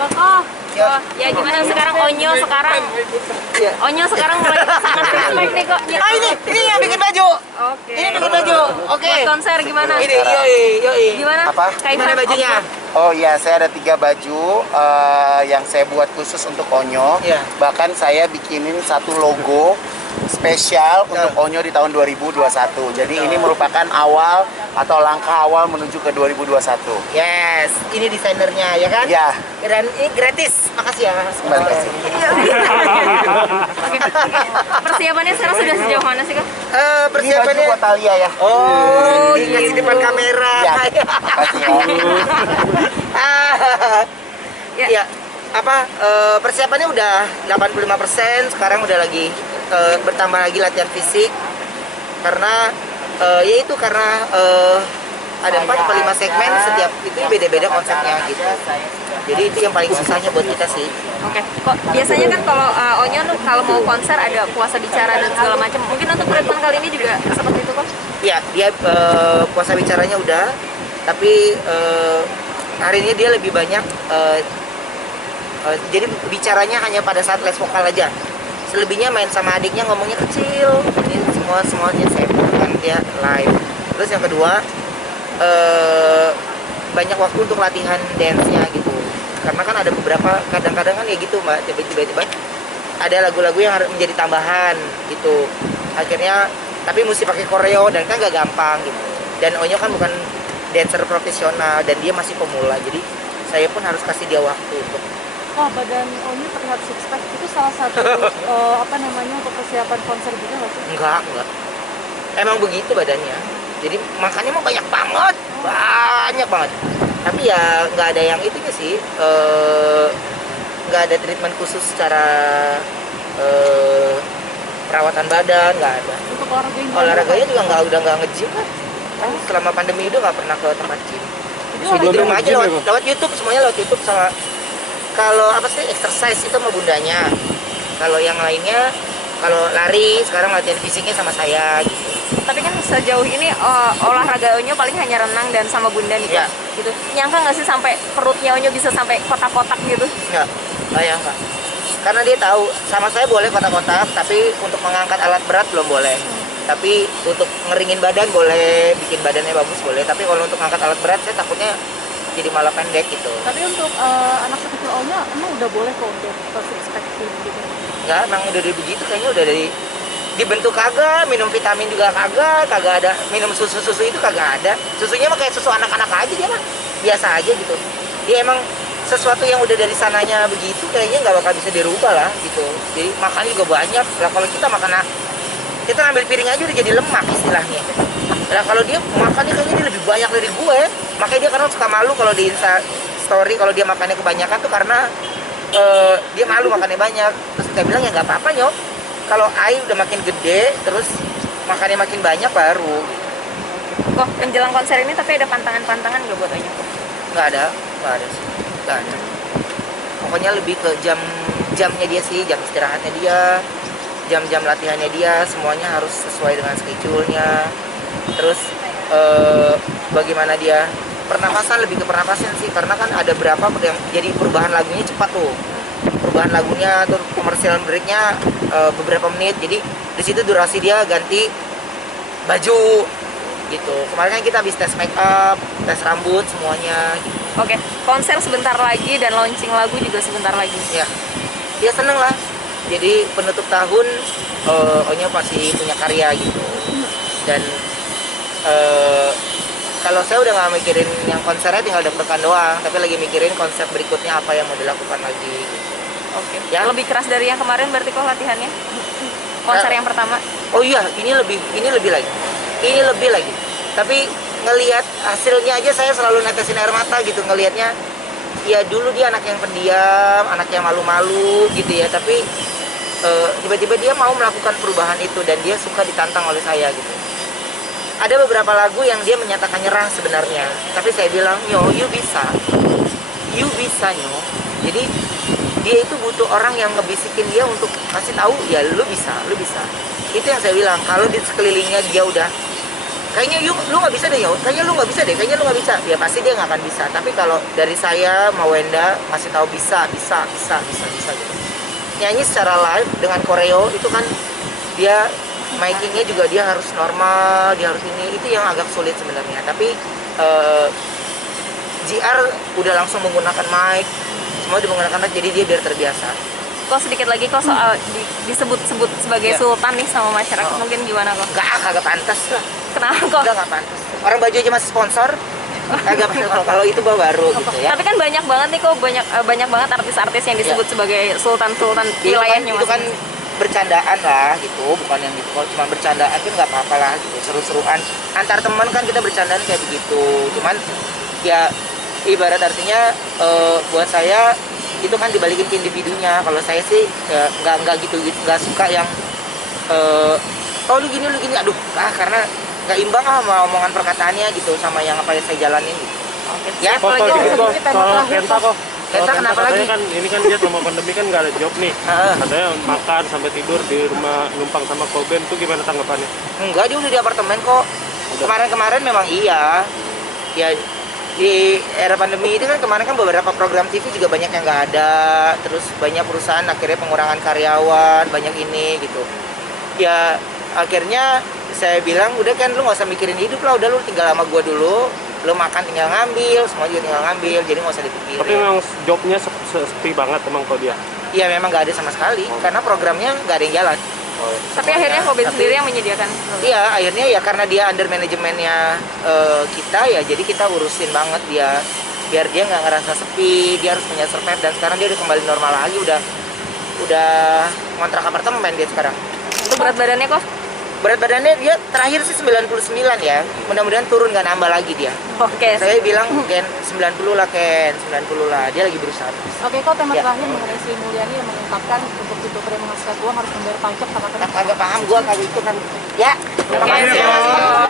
Kokoh. Ya gimana sekarang Onyo sekarang? Onyo sekarang mulai sangat respect nih kok. Ah ini yang bikin baju. Oke. Ini bikin baju. Oke. Buat konser gimana? Ini yoi. Gimana? Apa? Gimana bajunya? Oh iya, saya ada 3 baju yang saya buat khusus untuk Onyo. Iya. Bahkan saya bikinin satu logo spesial untuk Onyo di tahun 2021. Jadi ini merupakan awal atau langkah awal menuju ke 2021. Yes, ini desainernya ya kan? Ya. Dan ini gratis. Makasih ya. Terima kasih. Oke. Persiapannya sekarang sudah sejauh mana sih kak? Ini baju Persiapannya. buat Talia ya. Oh, dikasih depan kamera. Ya. Makasih ya. Ya. Ya, apa persiapannya udah 85%, sekarang udah lagi bertambah lagi latihan fisik karena ya itu karena ada 4 atau 5 segmen, setiap itu beda-beda konsepnya gitu. Jadi itu yang paling susahnya buat kita sih. Oke. Kok biasanya kan kalau Onyo tuh kalau mau konser ada puasa bicara dan segala macam. Mungkin untuk treatment kali ini juga seperti itu kok? Ya, dia puasa bicaranya udah, tapi hari ini dia lebih banyak jadi bicaranya hanya pada saat les vokal aja. Selebihnya main sama adiknya ngomongnya kecil. Ini semuanya saya bukan dia live. Terus yang kedua banyak waktu untuk latihan dance-nya gitu. Karena kan ada beberapa kadang-kadang kan ya gitu mbak, tiba-tiba ada lagu-lagu yang harus menjadi tambahan gitu. Akhirnya tapi mesti pakai koreo dan kan nggak gampang gitu. Dan Onyo kan bukan dancer profesional dan dia masih pemula, jadi saya pun harus kasih dia waktu untuk. Wah, badan Onyo terlihat six pack. Itu salah satu apa namanya untuk persiapan konser juga nggak sih? Enggak. Emang begitu badannya. Jadi makannya mah banyak banget. Tapi ya nggak ada yang itunya sih. Nggak ada treatment khusus secara perawatan badan, nggak ada. Untuk Olahraganya juga udah nggak nge-gym kan. Kan selama pandemi itu nggak pernah ke tempat gym. Jadi di rumah aja lewat YouTube, semuanya lewat YouTube sama kalau apa sih exercise itu sama bundanya. Kalau yang lainnya kalau lari sekarang latihan fisiknya sama saya gitu. Tapi kan sejauh ini olahraga Onyo paling hanya renang dan sama bunda nih Iya. Kak. Gitu. Nyangka nggak sih sampai perutnya Onyo bisa sampai kotak-kotak gitu? Enggak nyangka. Karena dia tahu sama saya boleh kotak-kotak, tapi untuk mengangkat alat berat belum boleh. Tapi untuk ngeringin badan boleh, bikin badannya bagus boleh. Tapi kalau untuk ngangkat alat berat saya takutnya jadi malah pendek gitu. Tapi untuk anak sekecil Onyo emang udah boleh kok untuk six pack gitu. Enggak, emang udah dari begitu kayaknya udah dari dibentuk kagak, minum vitamin juga kagak ada, minum susu itu kagak ada. Susunya mah kayak susu anak-anak aja dia mah, biasa aja gitu. Dia emang sesuatu yang udah dari sananya begitu kayaknya nggak bakal bisa dirubah lah gitu. Jadi makannya juga banyak. Lah kalau kita kita ngambil piring aja udah jadi lemak istilahnya. Lah kalau dia makannya kayaknya dia lebih banyak dari gue. Makanya dia kadang suka malu kalau di Insta story kalau dia makannya kebanyakan tuh karena dia malu makannya banyak. Terus kita bilang ya nggak apa-apa nyok. Kalau Ai udah makin gede, terus makannya makin banyak baru. Kok menjelang konser ini tapi ada pantangan-pantangan nggak buat Onyo? Nggak ada sih. Nggak ada. Pokoknya lebih ke jamnya dia sih, jam istirahatnya dia, jam-jam latihannya dia, semuanya harus sesuai dengan schedule-nya. Terus bagaimana dia pernapasan, lebih ke pernapasan sih, karena kan ada berapa yang jadi perubahan lagunya cepat tuh. Perubahan lagunya atau komersial breaknya beberapa menit, jadi di situ durasi dia ganti baju gitu. Kemarin kan kita habis tes make up, tes rambut semuanya gitu. Oke, konser sebentar lagi dan launching lagu juga sebentar lagi. Ya, dia seneng lah. Jadi penutup tahun Onyo pasti punya karya gitu. Dan kalau saya udah nggak mikirin yang konsernya, tinggal deg-degan doang, tapi lagi mikirin konsep berikutnya apa yang mau dilakukan lagi gitu. Oke. Ya. Lebih keras dari yang kemarin berarti kok latihannya? Konser yang pertama? Oh iya, ini lebih lagi. Tapi ngelihat hasilnya aja saya selalu netesin air mata gitu ngelihatnya. Ya dulu dia anak yang pendiam, anak yang malu-malu gitu ya, tapi tiba-tiba dia mau melakukan perubahan itu dan dia suka ditantang oleh saya gitu. Ada beberapa lagu yang dia menyatakan nyerah sebenarnya, tapi saya bilang, "Nyo, you bisa Nyo." Jadi dia itu butuh orang yang ngebisikin dia untuk kasih tahu, ya lu bisa. Itu yang saya bilang. Kalau di sekelilingnya dia udah kayaknya lu nggak bisa deh, kayaknya lu nggak bisa deh, kayaknya lu nggak bisa, ya pasti dia nggak akan bisa. Tapi kalau dari saya mau Wenda masih tahu bisa gitu. Nyanyi secara live dengan koreo itu kan dia makingnya juga dia harus normal, dia harus ini, itu yang agak sulit sebenarnya. Tapi JR udah langsung menggunakan mic, semua udah menggunakan mic, jadi dia biar terbiasa. Kok sedikit lagi kok soal disebut-sebut sebagai Iya. sultan nih sama masyarakat, mungkin gimana kok? Kagak pantas lah. Kenapa kok? Udah nggak pantas. Orang baju aja masih sponsor. Kagak pantas kalau itu baru gitu ya. Tapi kan banyak banget nih kok, banyak banget artis-artis yang disebut sebagai sultan-sultan wilayahnya Itu kan masing-masing. bercandaan lah gitu, bukan yang gitu. Kalau cuma bercandaan kan nggak apa-apa lah gitu, seru-seruan. Antar teman kan kita bercandaan kayak begitu. Cuman ya ibarat artinya buat saya itu kan dibalikin ke individunya. Kalau saya sih ya, nggak gitu, nggak suka yang oh lu gini, aduh karena nggak imbang sama omongan perkataannya gitu sama yang apa yang saya jalanin gitu. Oke, Ya, siap lagi. gitu. Kok soal Kenta kok. Kenta Soal kenapa katanya lagi? kan ini kan dia selama pandemi kan nggak ada job nih. Heeh. Katanya makan sampai tidur di rumah numpang sama Koben tuh gimana tanggapannya? Enggak, dia udah di apartemen kok. Kemarin memang iya. Ya di era pandemi itu kan kemarin kan beberapa program TV juga banyak yang nggak ada. Terus banyak perusahaan akhirnya pengurangan karyawan, banyak ini gitu. Ya akhirnya saya bilang udah kan lu nggak usah mikirin hidup lah, udah lu tinggal sama gua dulu. Lu makan tinggal ngambil, semua juga tinggal ngambil, jadi nggak usah dipikirin. Tapi memang jobnya sepi banget emang kalau dia. Iya memang nggak ada sama sekali, karena programnya nggak ada yang jalan. Tapi akhirnya Koben Tapi- sendiri yang menyediakan. Iya, akhirnya ya karena dia under manajemennya kita ya, jadi kita urusin banget dia biar dia nggak ngerasa sepi, dia harus punya survive dan sekarang dia udah kembali normal lagi, udah ngontrak apartemen dia sekarang. Untuk berat badannya kok? Berat badannya dia terakhir sih 99 ya, mudah-mudahan turun nggak nambah lagi dia. Oke. Saya bilang Ken 90 lah Ken, 90 lah, dia lagi berusaha. Oke, kok tema Ya. terakhir mengenai Sri Mulyani yang mengungkapkan untuk youtuber yang menghasilkan uang harus membayar pajak sama Kagak paham gua kagak ikut kan. Ya. Oke, siap.